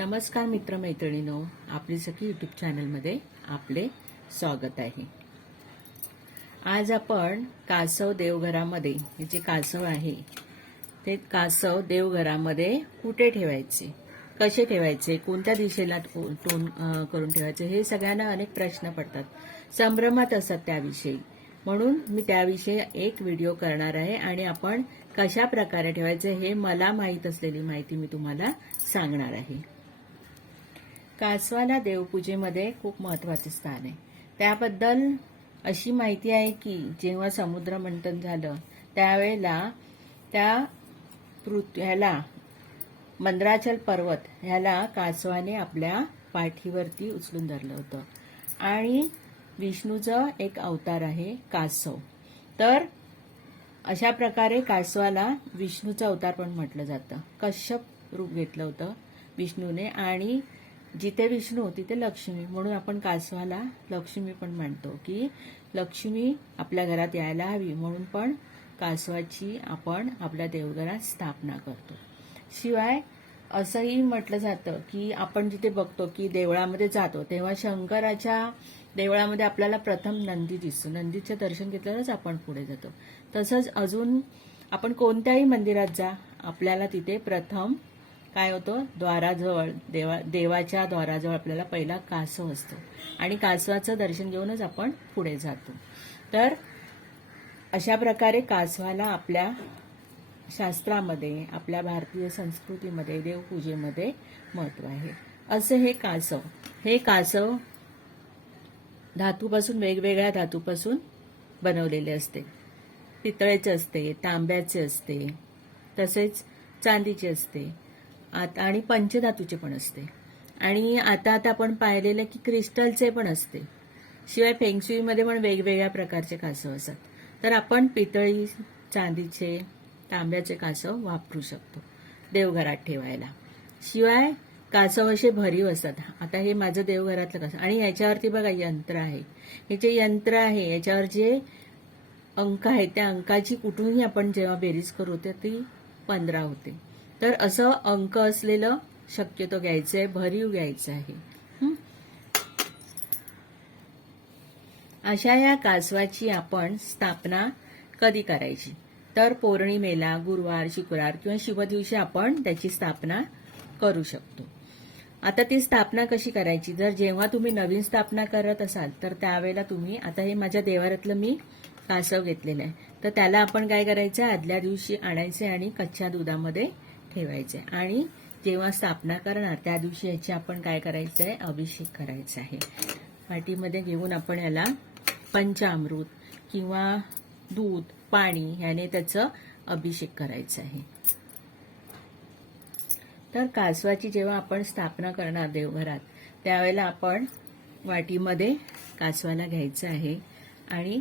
नमस्कार मित्रमैत्रिणीनो आपली सखी यूट्यूब चॅनलमध्ये आपले स्वागत आहे. आज आपण कासव देवघरामध्ये हे जे कासव आहे ते कासव देवघरामध्ये कुठे ठेवायचे? कसे ठेवायचे? कोणत्या दिशेला टोन करून ठेवायचे? हे सगळ्यांना अनेक प्रश्न पडतात. संभ्रमात असतात त्याविषयी. म्हणून मी त्याविषयी एक व्हिडिओ करणार आहे आणि आपण कशा प्रकारे ठेवायचे हे मला माहीत असलेली माहिती मी तुम्हाला सांगणार आहे. कासवाला देवपूजेमध्ये खूप महत्त्वाचे स्थान आहे. त्याबद्दल अशी माहिती आहे की जेव्हा समुद्र मंथन झालं त्यावेळेला त्या पृथ्वी ह्याला मंद्राचल पर्वत ह्याला कासवाने आपल्या पाठीवरती उचलून धरलं होतं. आणि विष्णूचं एक अवतार आहे कासव. तर अशा प्रकारे कासवाला विष्णूचं अवतार पण म्हटलं जातं. कश्यप रूप घेतलं होतं विष्णूने आणि जिथे विष्णू तिथे लक्ष्मी. म्हणून आपण कासवाला लक्ष्मी पण म्हणतो की लक्ष्मी आपल्या घरात यायला हवी. म्हणून पण कासवाची आपण आपल्या देवघरात स्थापना करतो. शिवाय असंही म्हटलं जातं की आपण जिथे बघतो की देवळामध्ये जातो तेव्हा शंकराच्या देवळामध्ये आपल्याला प्रथम नंदी दिसतो. नंदीचं दर्शन घेतल्यावरच आपण पुढे जातो. तसंच अजून आपण कोणत्याही मंदिरात जा आपल्याला तिथे प्रथम काय होतं? द्वाराजवळ देवा देवाच्या द्वाराजवळ आपल्याला पहिला कासव असतो. आणि कासवाचं दर्शन घेऊनच आपण पुढे जातो. तर अशा प्रकारे कासवाला आपल्या शास्त्रामध्ये आपल्या भारतीय संस्कृतीमध्ये देवपूजेमध्ये महत्त्व आहे. असं हे कासव. हे कासव धातूपासून वेगवेगळ्या धातूपासून बनवलेले असते. पितळेचे असते तांब्याचे असते तसेच चांदीचे असते. आता आणि पंचधातूचे पण असते. आणि आता आता आपण पाहिलेलं की क्रिस्टलचे पण असते. शिवाय फेंगशुईमध्ये पण वेगवेगळ्या प्रकारचे कासव असतात. तर आपण पितळी चांदीचे तांब्याचे कासव वापरू शकतो. देवघरात ठेवायला. शिवाय कासव असे भरीव असतात. आता हे माझं देवघरातलं कसं आणि याच्यावरती बघा यंत्र आहे. हे जे यंत्र आहे याच्यावर जे अंक आहे त्या अंकाची कुठूनही आपण जेव्हा बेरीज करू ते ती पंधरा होते. तर असं अंक असलेलं शक्यतो घ्यायचं आहे भरीव घ्यायचं आहे. अशा या कासवाची आपण स्थापना कधी करायची? तर पौर्णिमेला गुरुवार शुक्रवार किंवा शिवदिवशी आपण त्याची स्थापना करू शकतो. आता ती स्थापना कशी करायची? जर जेव्हा तुम्ही नवीन स्थापना करत असाल तर त्यावेळेला तुम्ही आता हे माझ्या देवारातलं मी कासव घेतलेलं आहे. तर त्याला आपण काय करायचं? आदल्या दिवशी आणायचे आणि कच्च्या दुधामध्ये ठेवायचे. आणि जेव्हा स्थापना करणार त्या दिवशी याची आपण काय करायचं आहे? अभिषेक करायचा आहे. वाटीमध्ये घेऊन आपण याला पंचामृत किंवा दूध पाणी याने त्याचं अभिषेक करायचं आहे. तर कासवाची जेव्हा आपण स्थापना करणार देवघरात त्यावेळेला आपण वाटीमध्ये कासवाला घ्यायचं आहे आणि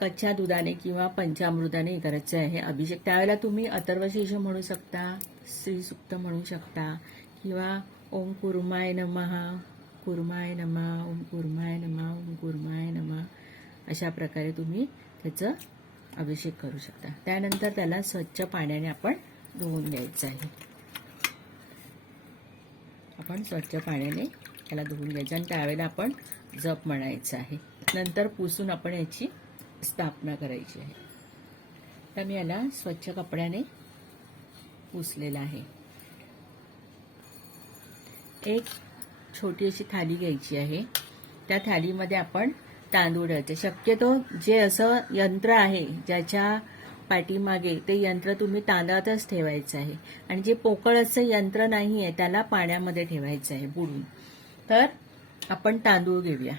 कच्च्या दुधाने किंवा पंचामृताने करायचं आहे अभिषेक. त्यावेळेला तुम्ही अथर्वशीर्ष म्हणू शकता श्रीसुक्त म्हणू शकता. किंवा ओम कुर्माय नमः कुर्माय नमः ओम कुर्माय नमः ओम कुर्माय नमः अशा प्रकारे तुम्ही त्याचं अभिषेक करू शकता. त्यानंतर त्याला स्वच्छ पाण्याने आपण धुवून घ्यायचं आहे. आपण स्वच्छ पाण्याने त्याला धुवून घ्यायचं आणि त्यावेळेला आपण जप म्हणायचं आहे. नंतर पुसून आपण याची स्थापना करायची आहे. तर मी याला स्वच्छ कपड्याने पुसलेला आहे. एक छोटी अशी थाली घ्यायची आहे. त्या थालीमध्ये आपण तांदूळ घ्यायचे शक्यतो जे असं यंत्र आहे ज्याच्या पाठीमागे ते यंत्र तुम्ही तांदळातच ठेवायचं आहे. आणि जे पोकळ असं यंत्र नाही आहे त्याला पाण्यामध्ये ठेवायचं आहे बुडून. तर आपण तांदूळ घेऊया.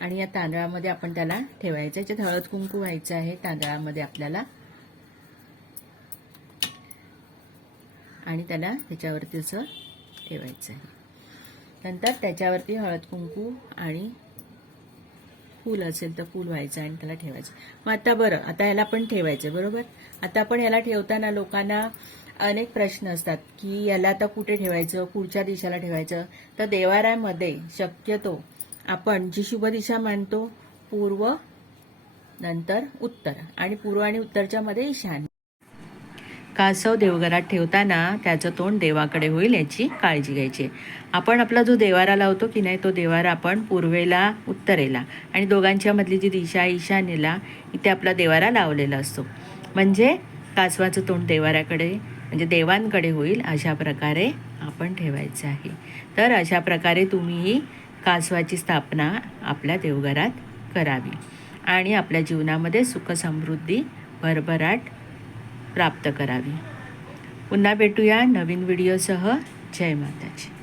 आणि या तांदळामध्ये आपण त्याला ठेवायचं याच्यात हळद कुंकू व्हायचं आहे. तांदळामध्ये आपल्याला आणि त्याला त्याच्यावरती असं ठेवायचं आहे नंतर त्याच्यावरती हळद कुंकू आणि फूल असेल तर फूल व्हायचं आणि त्याला ठेवायचं. मग आता बरं आता याला पण ठेवायचं बरोबर? आता आपण याला ठेवताना लोकांना अनेक प्रश्न असतात की याला आता कुठे ठेवायचं? पुढच्या दिशेला ठेवायचं? तर देवाऱ्यामध्ये शक्यतो आपण जी शुभ दिशा मानतो पूर्व नंतर उत्तर. आणि पूर्व आणि उत्तरच्या मध्ये ईशान्य. कासव देवघरात ठेवताना त्याचं तोंड देवाकडे होईल याची काळजी घ्यायची. आपण आपला जो देवारा लावतो की नाही तो देवारा आपण पूर्वेला उत्तरेला आणि दोघांच्या मधली जी दिशा ईशान्येला इथे आपला देवारा लावलेला असतो. म्हणजे कासवाचं तोंड देवाऱ्याकडे म्हणजे देवांकडे होईल अशा प्रकारे आपण ठेवायचं आहे. तर अशा प्रकारे तुम्हीही कासवाची स्थापना आपल्या देवघरात करावी. आणि आपल्या जीवनामध्ये सुखसमृद्धी भरभराट प्राप्त करावी. पुन्हा भेटूया नवीन व्हिडिओसह. जय माताजी.